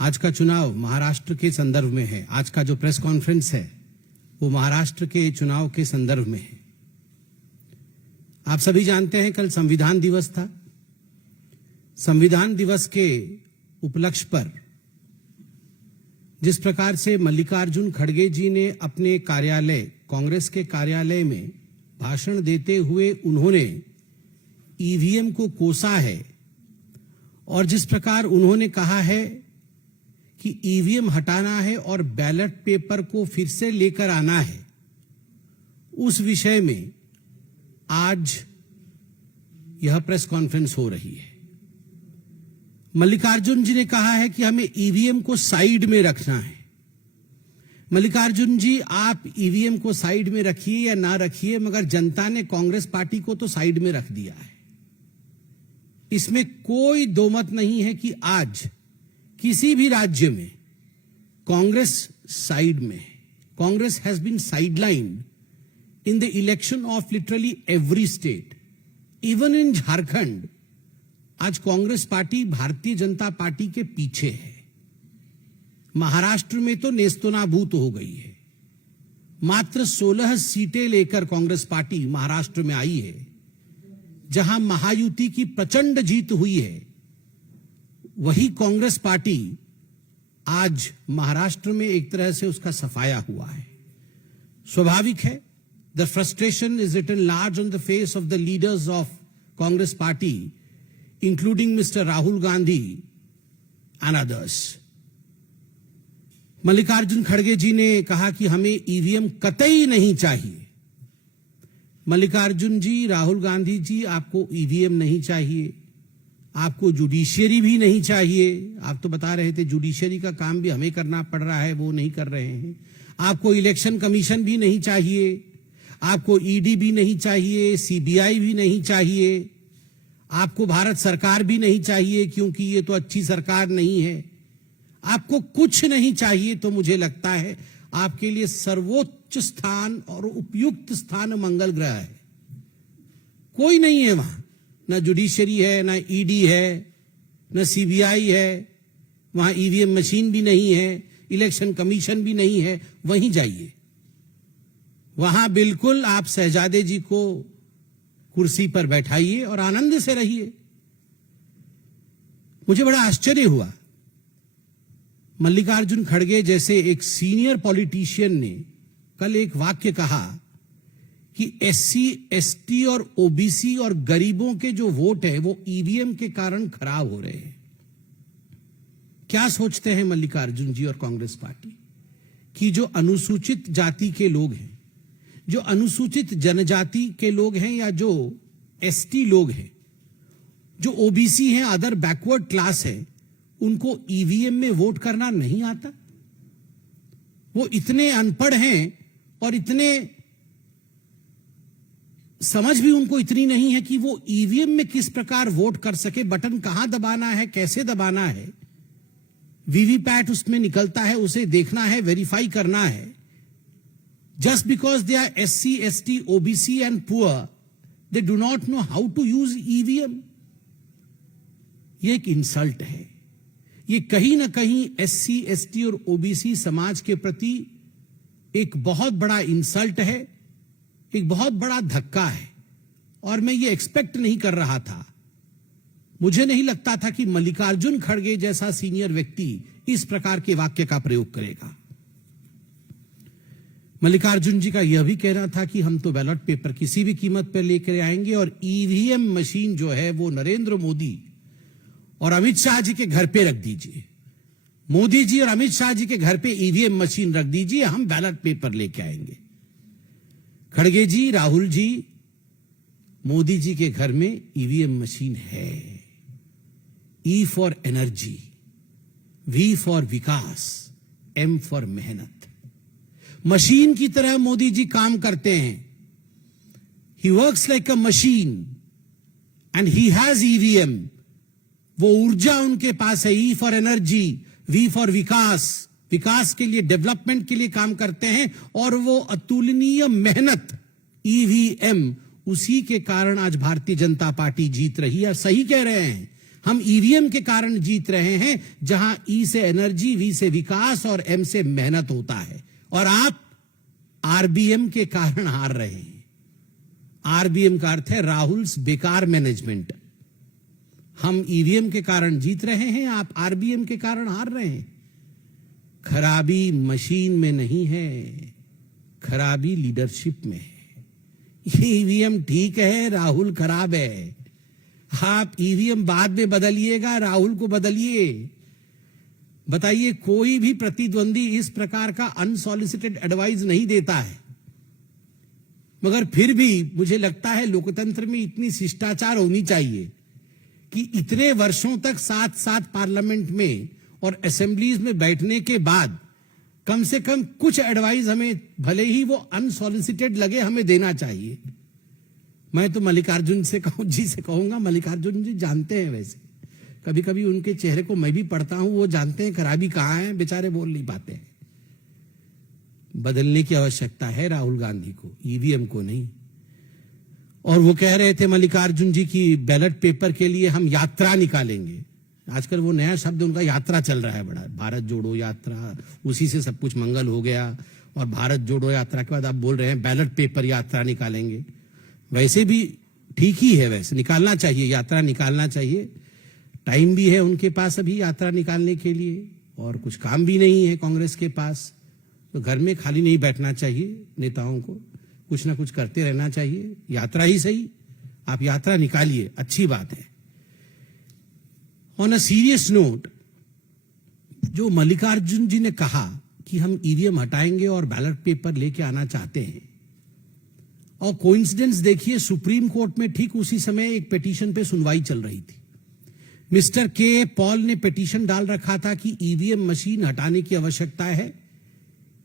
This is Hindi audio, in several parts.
आज का चुनाव महाराष्ट्र के संदर्भ में है। आज का जो प्रेस कॉन्फ्रेंस है वो महाराष्ट्र के चुनाव के संदर्भ में है। आप सभी जानते हैं कल संविधान दिवस था। संविधान दिवस के उपलक्ष्य पर जिस प्रकार से मल्लिकार्जुन खड़गे जी ने अपने कार्यालय, कांग्रेस के कार्यालय में भाषण देते हुए उन्होंने ईवीएम को कोसा है और जिस प्रकार उन्होंने कहा है कि ईवीएम हटाना है और बैलेट पेपर को फिर से लेकर आना है, उस विषय में आज यह प्रेस कॉन्फ्रेंस हो रही है। मल्लिकार्जुन जी ने कहा है कि हमें ईवीएम को साइड में रखना है। मल्लिकार्जुन जी, आप ईवीएम को साइड में रखिए या ना रखिए, मगर जनता ने कांग्रेस पार्टी को तो साइड में रख दिया है। इसमें कोई दो मत नहीं है कि आज किसी भी राज्य में कांग्रेस साइड में है। Congress has been sidelined in the election of literally every state, even in Jharkhand. आज कांग्रेस पार्टी भारतीय जनता पार्टी के पीछे है। महाराष्ट्र में तो नेस्तनाबूत हो गई है। मात्र 16 सीटें लेकर कांग्रेस पार्टी महाराष्ट्र में आई है, जहां महायुति की प्रचंड जीत हुई है। वही कांग्रेस पार्टी आज महाराष्ट्र में एक तरह से उसका सफाया हुआ है। स्वाभाविक है, the frustration is written large on the face of the leaders of Congress party, including Mr. Rahul Gandhi and others. Mallikarjun खड़गे जी ने कहा कि हमें ईवीएम कतई नहीं चाहिए। मल्लिकार्जुन जी, राहुल गांधी जी, आपको ईवीएम नहीं चाहिए, आपको जुडिशियरी भी नहीं चाहिए। आप तो बता रहे थे जुडिशियरी का काम भी हमें करना पड़ रहा है, वो नहीं कर रहे हैं। आपको इलेक्शन कमीशन भी नहीं चाहिए, आपको ईडी भी नहीं चाहिए, सीबीआई भी नहीं चाहिए, आपको भारत सरकार भी नहीं चाहिए क्योंकि ये तो अच्छी सरकार नहीं है। आपको कुछ नहीं चाहिए, तो मुझे लगता है आपके लिए सर्वोच्च स्थान और उपयुक्त स्थान मंगल ग्रह है। कोई नहीं है वहां, न जुडिशरी है, न ईडी है, न सीबीआई है, वहां ईवीएम मशीन भी नहीं है, इलेक्शन कमीशन भी नहीं है। वहीं जाइए, वहां बिल्कुल आप शहजादे जी को कुर्सी पर बैठाइए और आनंद से रहिए। मुझे बड़ा आश्चर्य हुआ, मल्लिकार्जुन खड़गे जैसे एक सीनियर पॉलिटिशियन ने कल एक वाक्य कहा कि एससी, एसटी और ओबीसी और गरीबों के जो वोट है वो ईवीएम के कारण खराब हो रहे हैं। क्या सोचते हैं मल्लिकार्जुन जी और कांग्रेस पार्टी कि जो अनुसूचित जाति के लोग हैं, जो अनुसूचित जनजाति के लोग हैं, या जो एसटी लोग हैं, जो ओबीसी हैं, अदर बैकवर्ड क्लास है, उनको ईवीएम में वोट करना नहीं आता? वो इतने अनपढ़ हैं और इतने समझ भी उनको इतनी नहीं है कि वो ईवीएम में किस प्रकार वोट कर सके, बटन कहां दबाना है, कैसे दबाना है, वीवीपैट उसमें निकलता है, उसे देखना है, वेरीफाई करना है। Just because they are SC, ST, OBC and poor, they do not know how to use EVM. ये एक इंसल्ट है। ये कहीं ना कहीं SC, ST और OBC समाज के प्रति एक बहुत बड़ा इंसल्ट है, एक बहुत बड़ा धक्का है। और मैं ये एक्सपेक्ट नहीं कर रहा था। मुझे नहीं लगता था कि मल्लिकार्जुन खड़गे जैसा सीनियर व्यक्ति इस प्रकार के वाक्य का प्रयोग करेगा। मल्लिकार्जुन जी का यह भी कहना था कि हम तो बैलेट पेपर किसी भी कीमत पर लेकर आएंगे और ईवीएम मशीन जो है वो नरेंद्र मोदी और अमित शाह जी के घर पे रख दीजिए। मोदी जी और अमित शाह जी के घर पे ईवीएम मशीन रख दीजिए, हम बैलेट पेपर लेके आएंगे। खड़गे जी, राहुल जी, मोदी जी के घर में ईवीएम मशीन है। E for energy, V for vikas, M for mehnat. Machine की तरह मोदी जी काम करते हैं। He works like a machine and he has EVM. वो ऊर्जा उनके पास है। E for energy, V for vikas, विकास के लिए, डेवलपमेंट के लिए काम करते हैं। और वो अतुलनीय मेहनत, ईवीएम, उसी के कारण आज भारतीय जनता पार्टी जीत रही है। सही कह रहे हैं, हम ईवीएम के कारण जीत रहे हैं, जहां ई से एनर्जी, वी से विकास और एम से मेहनत होता है, और आप आरबीएम के कारण हार रहे हैं। आरबीएम का अर्थ है राहुल्स बेकार मैनेजमेंट। हम ईवीएम के कारण जीत रहे हैं, आप आरबीएम के कारण हार रहे हैं। खराबी मशीन में नहीं है, खराबी लीडरशिप में है। ईवीएम ठीक है, राहुल खराब है। आप ईवीएम बाद में बदलिएगा, राहुल को बदलिए। बताइए, कोई भी प्रतिद्वंदी इस प्रकार का अनसॉलिसिटेड एडवाइस नहीं देता है, मगर फिर भी मुझे लगता है लोकतंत्र में इतनी शिष्टाचार होनी चाहिए कि इतने वर्षों तक साथ साथ पार्लियामेंट में और असेंबलीज में बैठने के बाद कम से कम कुछ एडवाइस हमें, भले ही वो अनसॉलिसिटेड लगे, हमें देना चाहिए। मैं तो मल्लिकार्जुन जी से कहूंगा, मल्लिकार्जुन जी जानते हैं, वैसे कभी कभी उनके चेहरे को मैं भी पढ़ता हूं, वो जानते हैं खराबी कहां है, बेचारे बोल नहीं पाते हैं। बदलने की आवश्यकता है राहुल गांधी को, ईवीएम को नहीं। और वो कह रहे थे मल्लिकार्जुन जी की बैलेट पेपर के लिए हम यात्रा निकालेंगे। आजकल वो नया शब्द उनका यात्रा चल रहा है बड़ा, भारत जोड़ो यात्रा, उसी से सब कुछ मंगल हो गया। और भारत जोड़ो यात्रा के बाद आप बोल रहे हैं बैलेट पेपर यात्रा निकालेंगे। वैसे भी ठीक ही है, वैसे निकालना चाहिए, यात्रा निकालना चाहिए। टाइम भी है उनके पास अभी यात्रा निकालने के लिए, और कुछ काम भी नहीं है कांग्रेस के पास, तो घर में खाली नहीं बैठना चाहिए। नेताओं को कुछ ना कुछ करते रहना चाहिए। यात्रा ही सही, आप यात्रा निकालिए, अच्छी बात है। ऑन अ सीरियस नोट, जो मल्लिकार्जुन जी ने कहा कि हम ईवीएम हटाएंगे और बैलेट पेपर लेके आना चाहते हैं, और कोइंसिडेंस देखिए, सुप्रीम कोर्ट में ठीक उसी समय एक पिटीशन पे सुनवाई चल रही थी। मिस्टर के पॉल ने पिटीशन डाल रखा था कि ईवीएम मशीन हटाने की आवश्यकता है,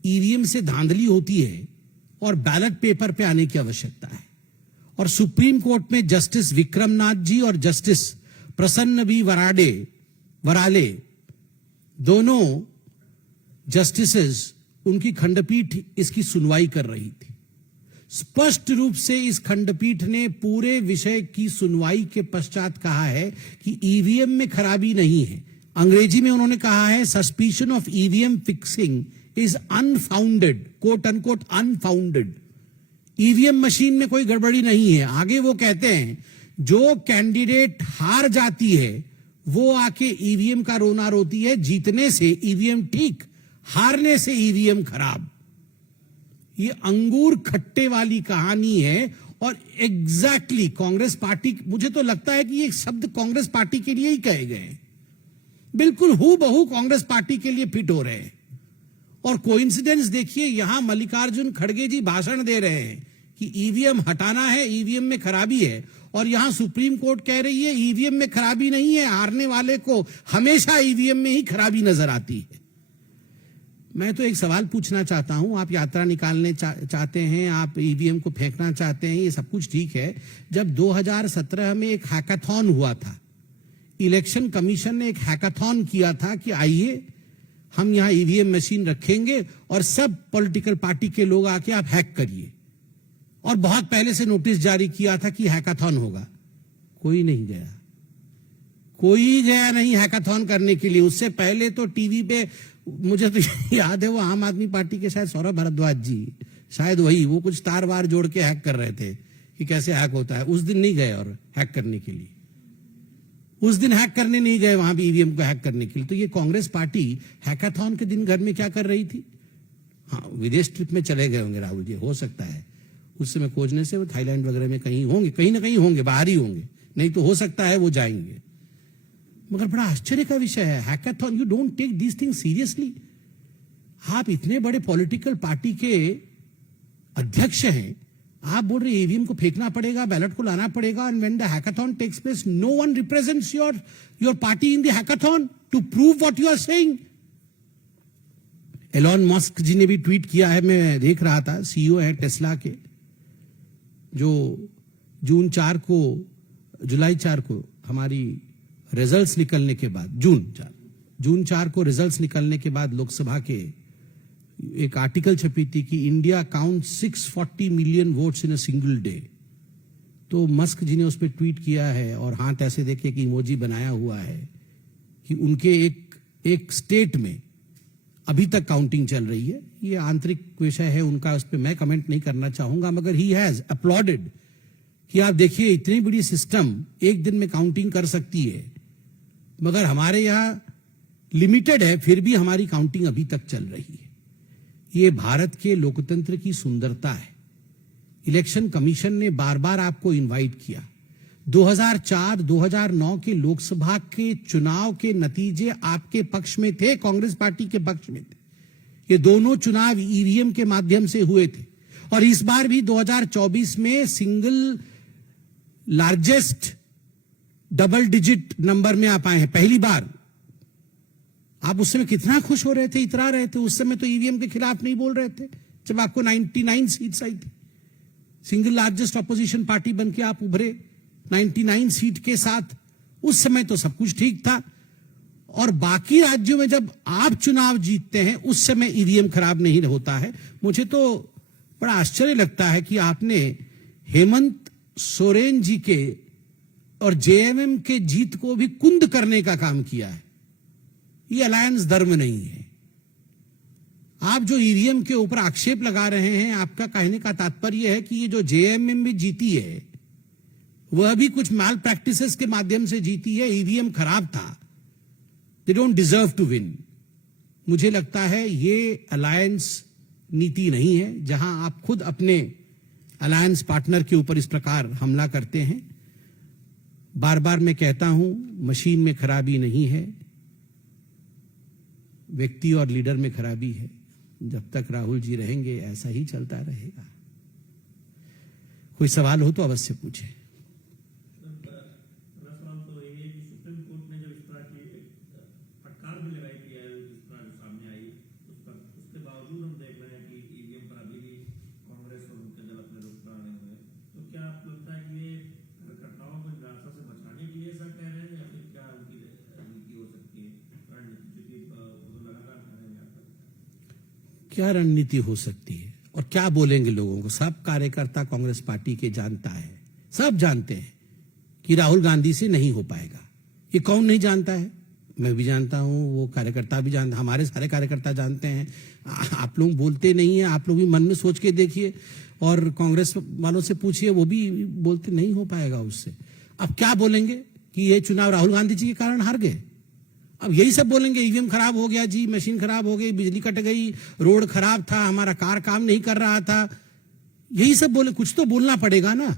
ईवीएम से धांधली होती है, और बैलेट पेपर पे आने की आवश्यकता है। और सुप्रीम कोर्ट में जस्टिस विक्रमनाथ जी और जस्टिस प्रसन्न बी वराले, दोनों जस्टिसेस, उनकी खंडपीठ इसकी सुनवाई कर रही थी। स्पष्ट रूप से इस खंडपीठ ने पूरे विषय की सुनवाई के पश्चात कहा है कि ईवीएम में खराबी नहीं है। अंग्रेजी में उन्होंने कहा है, suspicion of EVM fixing is unfounded, quote unquote unfounded. EVM machine में कोई गड़बड़ी नहीं है। आगे वो कहते हैं, जो कैंडिडेट हार जाती है वो आके ईवीएम का रोना रोती है, जीतने से ईवीएम ठीक, हारने से ईवीएम खराब। ये अंगूर खट्टे वाली कहानी है। और एग्जैक्टली कांग्रेस पार्टी, मुझे तो लगता है कि ये शब्द कांग्रेस पार्टी के लिए ही कहे गए, बिल्कुल हूबहू कांग्रेस पार्टी के लिए फिट हो रहे हैं। और कोइंसिडेंस देखिए, यहां मल्लिकार्जुन खड़गे जी भाषण दे रहे हैं कि ईवीएम हटाना है, ईवीएम में खराबी है, और यहां सुप्रीम कोर्ट कह रही है ईवीएम में खराबी नहीं है, हारने वाले को हमेशा ईवीएम में ही खराबी नजर आती है। मैं तो एक सवाल पूछना चाहता हूं, आप यात्रा निकालने चाहते हैं, आप ईवीएम को फेंकना चाहते हैं, ये सब कुछ ठीक है। जब 2017 में एक हैकाथॉन हुआ था, इलेक्शन कमीशन ने एक हैकाथॉन किया था कि आइए हम यहां ईवीएम मशीन रखेंगे और सब पॉलिटिकल पार्टी के लोग आके आप हैक करिए, और बहुत पहले से नोटिस जारी किया था कि हैकाथॉन होगा। कोई नहीं गया, कोई गया नहीं हैकाथॉन करने के लिए। उससे पहले तो टीवी पे, मुझे तो याद है, वो आम आदमी पार्टी के शायद सौरभ भारद्वाज जी, शायद वही, वो कुछ तार वार जोड़ के हैक कर रहे थे कि कैसे हैक होता है। उस दिन नहीं गए और हैक करने के लिए, उस दिन हैक करने नहीं गए वहां भी ईवीएम को हैक करने के लिए। तो ये कांग्रेस पार्टी हैकाथॉन के दिन घर में क्या कर रही थी? हाँ, विदेश ट्रिप में चले गए होंगे राहुल जी, हो सकता है उस समय खोजने से वो थाईलैंड वगैरह में कहीं होंगे, कहीं ना कहीं होंगे, बाहर ही होंगे, नहीं तो हो सकता है वो जाएंगे। मगर बड़ा आश्चर्य का विषय है, hackathon, you don't take this thing seriously. आप इतने बड़े पॉलिटिकल पार्टी के अध्यक्ष हैं, आप बोल रहे ईवीएम को फेंकना पड़ेगा, बैलेट को लाना पड़ेगा, and when the hackathon takes place no one represents your party in the hackathon to prove what you are saying. Elon Musk ji ने भी ट्वीट किया है, मैं देख रहा था, सीईओ है टेस्ला के, जो जुलाई 4 को हमारी रिजल्ट्स निकलने के बाद, जून 4 को रिजल्ट्स निकलने के बाद लोकसभा के एक आर्टिकल छपी थी कि India count 640 million votes in a single day. तो मस्क जी ने उस पर ट्वीट किया है और हाथ ऐसे देखे कि इमोजी बनाया हुआ है कि उनके एक स्टेट में अभी तक काउंटिंग चल रही है। ये आंतरिक विषय है उनका, उस पर मैं कमेंट नहीं करना चाहूंगा, मगर ही हैज अपलॉडेड कि आप देखिए इतनी बड़ी सिस्टम एक दिन में काउंटिंग कर सकती है, मगर हमारे यहाँ लिमिटेड है, फिर भी हमारी काउंटिंग अभी तक चल रही है। ये भारत के लोकतंत्र की सुंदरता है। इलेक्शन कमीशन ने बार बार आपको इनवाइट किया। 2004-2009 के लोकसभा के चुनाव के नतीजे आपके पक्ष में थे, कांग्रेस पार्टी के पक्ष में थे। ये दोनों चुनाव ईवीएम के माध्यम से हुए थे और इस बार भी 2024 में single largest double digit number में आप आए हैं पहली बार। आप उस समय कितना खुश हो रहे थे, इतरा रहे थे। उस समय तो ईवीएम के खिलाफ नहीं बोल रहे थे जब आपको 99 सीट्स आई थी। सिंगल लार्जेस्ट ऑपोजिशन पार्टी बन के आप उभरे 99 सीट के साथ। उस समय तो सब कुछ ठीक था। और बाकी राज्यों में जब आप चुनाव जीतते हैं उस समय ईवीएम खराब नहीं होता है। मुझे तो बड़ा आश्चर्य लगता है कि आपने हेमंत सोरेन जी के और जेएमएम के जीत को भी कुंद करने का काम किया है। ये अलायंस धर्म नहीं है। आप जो ईवीएम के ऊपर आक्षेप लगा रहे हैं, आपका कहने का तात्पर्य है कि ये जो जेएमएम भी जीती है वह भी कुछ माल प्रैक्टिसेस के माध्यम से जीती है, ईवीएम खराब था, they don't deserve to win. मुझे लगता है ये अलायंस नीति नहीं है जहां आप खुद अपने अलायंस पार्टनर के ऊपर इस प्रकार हमला करते हैं। बार बार मैं कहता हूं, मशीन में खराबी नहीं है, व्यक्ति और लीडर में खराबी है। जब तक राहुल जी रहेंगे ऐसा ही चलता रहेगा। कोई सवाल हो तो अवश्य पूछे। सुप्रीम कोर्ट ने जब इस तरह की फटकार भी लगाई थी, इस तरह जो सामने आई, उसके बावजूद हम देख रहे हैं कि ईवीएम पर अभी भी कांग्रेस और उनके दल अपने रुख पर आए हुए हैं। तो क्या आपको लगता है कि ये घटनाओं को निराशा से बचाने के लिए ऐसा कह रहे हैं या फिर क्या उनकी रणनीति हो सकती है, रणनीति, क्योंकि वो तो लगातार कह रहे हैं यहाँ पर क्या रणनीति हो सकती है और क्या बोलेंगे लोगों को? सब कार्यकर्ता कांग्रेस पार्टी के जानता है, सब जानते हैं कि राहुल गांधी से नहीं हो पाएगा। ये कौन नहीं जानता है? मैं भी जानता हूं, वो कार्यकर्ता भी जानता, हमारे सारे कार्यकर्ता जानते हैं। आप लोग बोलते नहीं है, आप लोग भी मन में सोच के देखिए और कांग्रेस वालों से पूछिए, वो भी बोलते नहीं हो पाएगा उससे। अब क्या बोलेंगे कि ये चुनाव राहुल गांधी जी के कारण हार गए? अब यही सब बोलेंगे, ईवीएम खराब हो गया जी, मशीन खराब हो गई, बिजली कट गई, रोड खराब था, हमारा कार काम नहीं कर रहा था। यही सब बोले, कुछ तो बोलना पड़ेगा ना।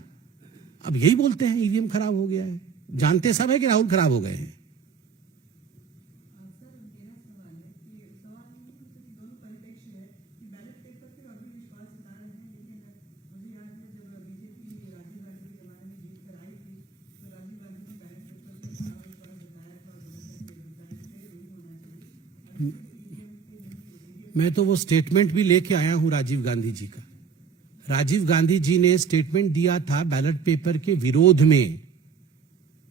अब यही बोलते हैं ईवीएम खराब हो गया है, जानते सब है कि राहुल खराब हो गए हैं। मैं तो वो स्टेटमेंट भी लेके आया हूं राजीव गांधी जी का। राजीव गांधी जी ने स्टेटमेंट दिया था बैलेट पेपर के विरोध में।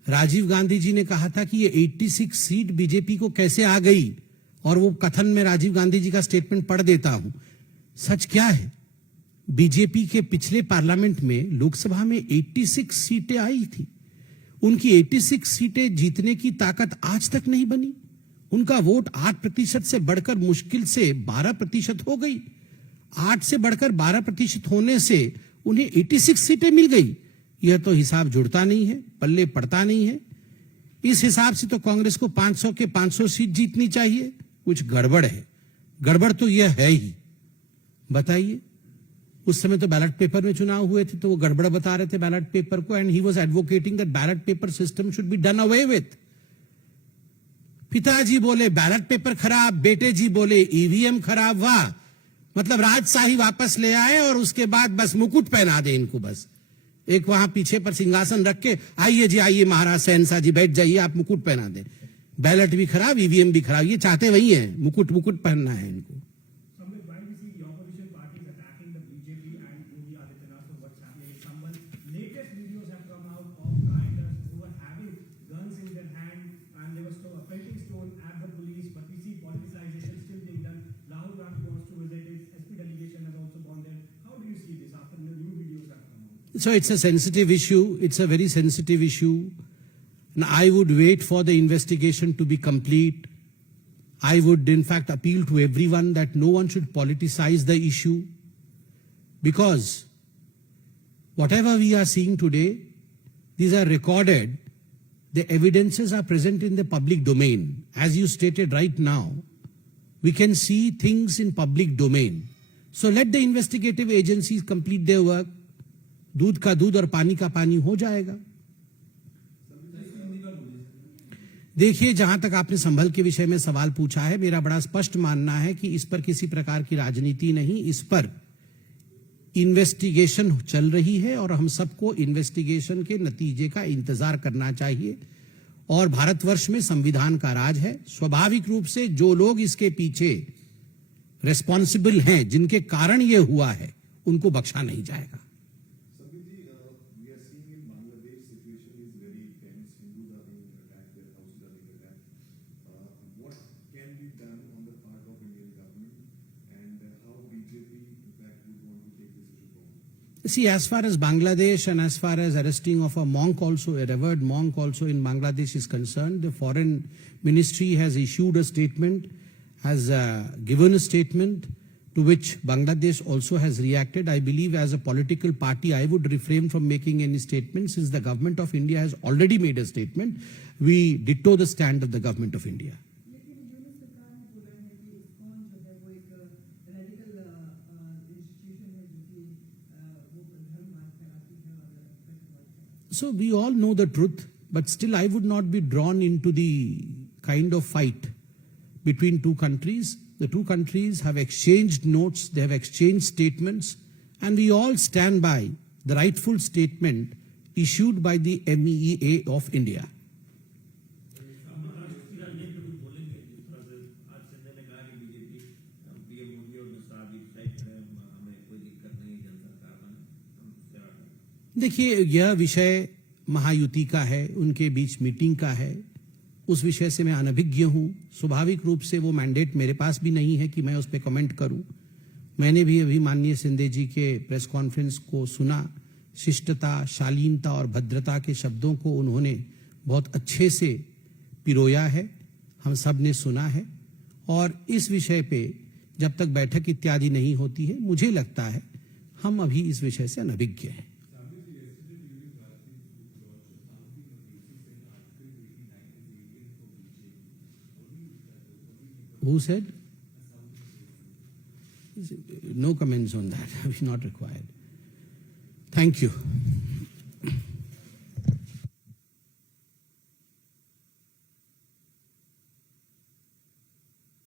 राजीव गांधी जी ने कहा था कि ये 86 सीट बीजेपी को कैसे आ गई, और वो कथन में राजीव गांधी जी का स्टेटमेंट पढ़ देता हूं। सच क्या है? बीजेपी के पिछले पार्लियामेंट में लोकसभा में 86 सीटें आई थी। उनकी 86 सीटें जीतने की ताकत आज तक नहीं बनी। उनका वोट 8% से बढ़कर मुश्किल से 12% हो गई। 8 से बढ़कर 12% होने से उन्हें 86 सीटें मिल गई। यह तो हिसाब जुड़ता नहीं है, पल्ले पड़ता नहीं है। इस हिसाब से तो कांग्रेस को 500 के 500 सीट जीतनी चाहिए। कुछ गड़बड़ है। गड़बड़ तो यह है ही। बताइए, उस समय तो बैलेट पेपर में चुनाव हुए थे तो वो गड़बड़ बता रहे थे बैलेट पेपर को, and he was advocating that ballot paper system should be done away with. पिताजी बोले बैलेट पेपर खराब, बेटे जी बोले ईवीएम खराब। वाह, मतलब राजशाही वापस ले आए और उसके बाद बस मुकुट पहना दे इनको। बस एक वहां पीछे पर सिंहासन रख के, आइए जी आइए महाराज शहनशाह जी बैठ जाइए, आप मुकुट पहना दे। बैलेट भी खराब, ईवीएम भी खराब, ये चाहते वही है, मुकुट मुकुट पहनना है इनको। So it's a sensitive issue. It's a very sensitive issue. And I would wait for the investigation to be complete. I would, in fact, appeal to everyone that no one should politicize the issue. Because whatever we are seeing today, these are recorded. The evidences are present in the public domain. As you stated right now, we can see things in public domain. So let the investigative agencies complete their work. दूध का दूध और पानी का पानी हो जाएगा. देखिए, जहां तक आपने संभल के विषय में सवाल पूछा है, मेरा बड़ा स्पष्ट मानना है कि इस पर किसी प्रकार की राजनीति नहीं, इस पर इन्वेस्टिगेशन चल रही है और हम सबको इन्वेस्टिगेशन के नतीजे का इंतजार करना चाहिए. और भारतवर्ष में संविधान का राज है. स्वाभाविक रूप से जो लोग इसके पीछे रेस्पॉन्सिबल हैं, जिनके कारण ये हुआ है, उनको बख्शा नहीं जाएगा. See, as far as Bangladesh and as far as arresting of a monk also, a revered monk also in Bangladesh is concerned, the foreign ministry has issued a statement, has given a statement to which Bangladesh also has reacted. I believe as a political party, I would refrain from making any statement since the government of India has already made a statement. We ditto the stand of the government of India. So we all know the truth, but still I would not be drawn into the kind of fight between two countries. The two countries have exchanged notes, they have exchanged statements, and we all stand by the rightful statement issued by the MEA of India. देखिए, यह विषय महायुति का है, उनके बीच मीटिंग का है. उस विषय से मैं अनभिज्ञ हूं. स्वाभाविक रूप से वो मैंडेट मेरे पास भी नहीं है कि मैं उस पर कमेंट करूं. मैंने भी अभी माननीय शिंदे जी के प्रेस कॉन्फ्रेंस को सुना. शिष्टता, शालीनता और भद्रता के शब्दों को उन्होंने बहुत अच्छे से पिरोया है, हम सब ने सुना है. और इस विषय पे जब तक बैठक इत्यादि नहीं होती है, मुझे लगता है हम अभी इस विषय से अनभिज्ञ हैं. Who said? No comments on that. Not required. Thank you.